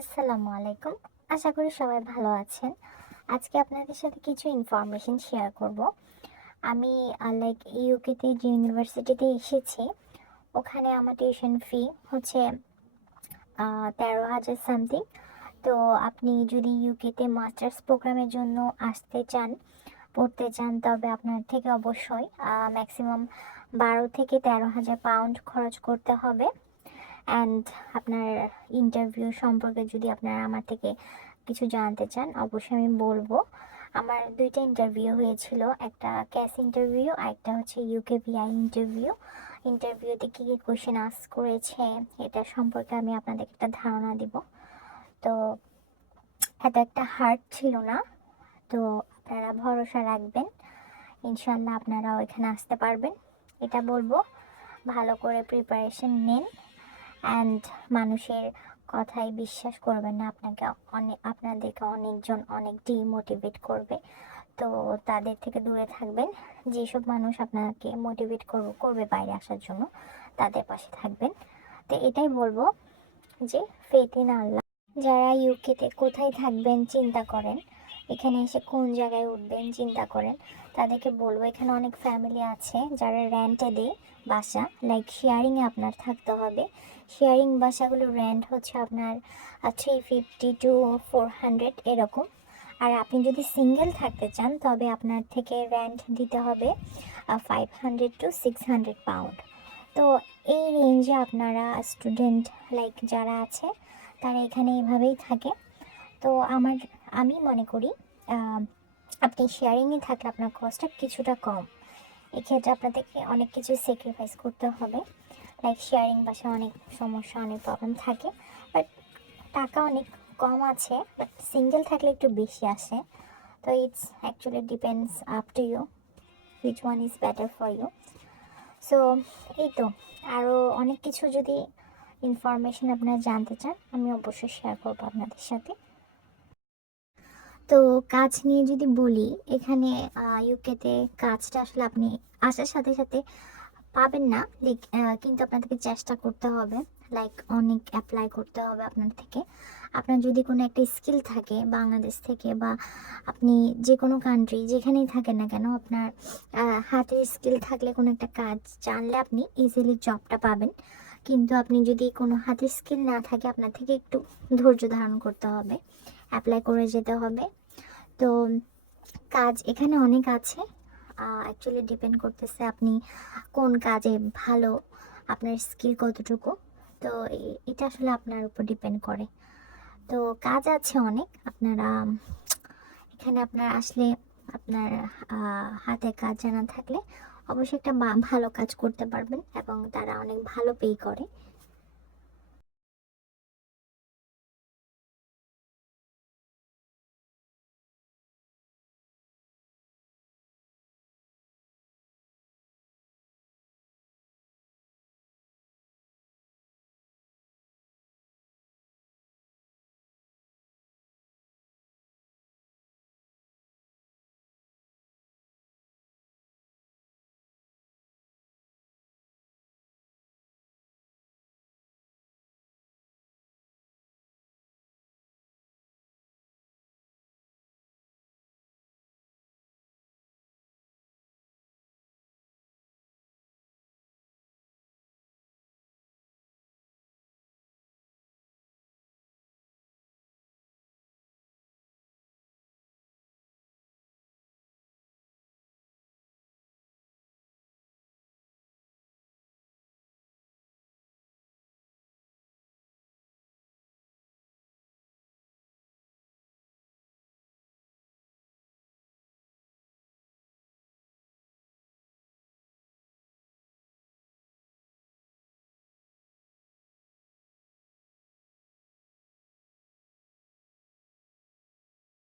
আসসালামু আলাইকুম। আশা করি সবাই ভালো আছেন। আজকে আপনাদের সাথে কিছু ইনফরমেশন শেয়ার করব। আমি লাইক ইউকেতে যে ইউনিভার্সিটিতে এসেছি, ওখানে আমার টিউশন ফি হচ্ছে তেরো হাজার সামথিং তো আপনি যদি ইউকেতে মাস্টার্স প্রোগ্রামের জন্য আসতে চান, পড়তে চান, তবে আপনার থেকে অবশ্যই ম্যাক্সিমাম বারো থেকে তেরো হাজার পাউন্ড খরচ করতে হবে। অ্যান্ড আপনার ইন্টারভিউ সম্পর্কে যদি আপনারা আমার থেকে কিছু জানতে চান, অবশ্যই আমি বলব। আমার দুইটা ইন্টারভিউ হয়েছিল, একটা ক্যাশ ইন্টারভিউ আর একটা হচ্ছে ইউকে ভিআই ইন্টারভিউ ইন্টারভিউতে কী কী কোয়েশ্চেন আস করেছে, এটা সম্পর্কে আমি আপনাদেরকে একটা ধারণা দিব। তো এত একটা হার্ড ছিল না, তো আপনারা ভরসা রাখবেন। ইনশাল্লাহ আপনারা ওইখানে আসতে পারবেন। এটা বলব, ভালো করে প্রিপারেশন নিন। অ্যান্ড মানুষের কথায় বিশ্বাস করবেন না, আপনাকে অনেক আপনাদেরকে অনেকজন অনেক ডিমোটিভেট করবে। তো তাদের থেকে দূরে থাকবেন। যেসব মানুষ আপনাকে মোটিভেট করবে করবে বাইরে আসার জন্য, তাদের পাশে থাকবেন। তো এটাই বলব যে ফেথ ইন আল্লাহ যারা ইউকেতে কোথায় থাকবেন চিন্তা করেন, এখানে এসে কোন জায়গায় উঠবেন চিন্তা করেন। তাদেরকে বলব, এখানে অনেক ফ্যামিলি আছে যারা রেন্টে দেয় বাসা লাইক শেয়ারিংয়ে আপনার থাকতে হবে। শেয়ারিং বাসাগুলো র্যান্ট হচ্ছে আপনার three fifty to four hundred এরকম। আর আপনি যদি সিঙ্গেল থাকতে চান, তবে আপনার থেকে র্যান্ট দিতে হবে five hundred to six hundred pound তো এই রেঞ্জে আপনারা স্টুডেন্ট লাইক যারা আছে তারা এখানে এইভাবেই থাকে। তো আমার, আমি মনে করি আপনি শেয়ারিংয়ে থাকলে আপনার কস্টটা কিছুটা কম। এক্ষেত্রে আপনাদেরকে অনেক কিছু স্যাক্রিফাইস করতে হবে। লাইক শেয়ারিং বাসা অনেক সমস্যা, অনেক প্রবলেম থাকে। বাট টাকা অনেক কম আছে বাট সিঙ্গেল থাকলে একটু বেশি আসে। তো it's actually depends up to you which one is better for you so এই তো। আরও অনেক কিছু যদি ইনফরমেশন আপনারা জানতে চান, আমি অবশ্যই শেয়ার করব আপনাদের সাথে। তো কাজ নিয়ে যদি বলি, এখানে ইউকেতে কাজটা আসলে আপনি আসার সাথে সাথে পাবেন না কিন্তু আপনাদেরকে চেষ্টা করতে হবে লাইক অনেক অ্যাপ্লাই করতে হবে আপনার থেকে। আপনার যদি কোনো একটা স্কিল থাকে বাংলাদেশ থেকে বা আপনি যে কোনো কান্ট্রি যেখানেই থাকেন না কেন, আপনার হাতের স্কিল থাকলে কোনো একটা কাজ জানলে আপনি ইজিলি জবটা পাবেন। কিন্তু আপনি যদি কোনো হাতের স্কিল না থাকে, আপনার থেকে একটু ধৈর্য ধারণ করতে হবে অ্যাপ্লাই করে যেতে হবে। তো কাজ এখানে অনেক আছে। অ্যাকচুয়ালি ডিপেন্ড করতেছে আপনি কোন কাজে ভালো, আপনার স্কিল কতটুকু। তো এটা আসলে আপনার উপর ডিপেন্ড করে। তো কাজ আছে অনেক। আপনারা, এখানে আপনার আসলে আপনার হাতে কাজ জানা থাকলে অবশ্যই একটা ভালো কাজ করতে পারবেন এবং তারা অনেক ভালো পে করে।